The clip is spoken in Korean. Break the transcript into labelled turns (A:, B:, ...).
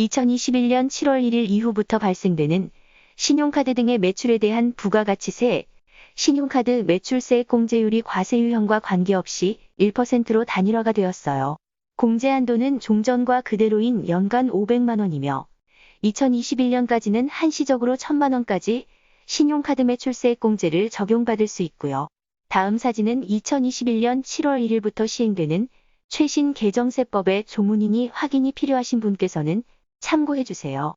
A: 2021년 7월 1일 이후부터 발생되는 신용카드 등의 매출에 대한 부가가치세, 신용카드 매출세 공제율이 과세 유형과 관계없이 1%로 단일화가 되었어요. 공제 한도는 종전과 그대로인 연간 500만 원이며 2021년까지는 한시적으로 1000만 원까지 신용카드 매출세 공제를 적용받을 수 있고요. 다음 사진은 2021년 7월 1일부터 시행되는 최신 개정세법의 조문이니 확인이 필요하신 분께서는 참고해 주세요.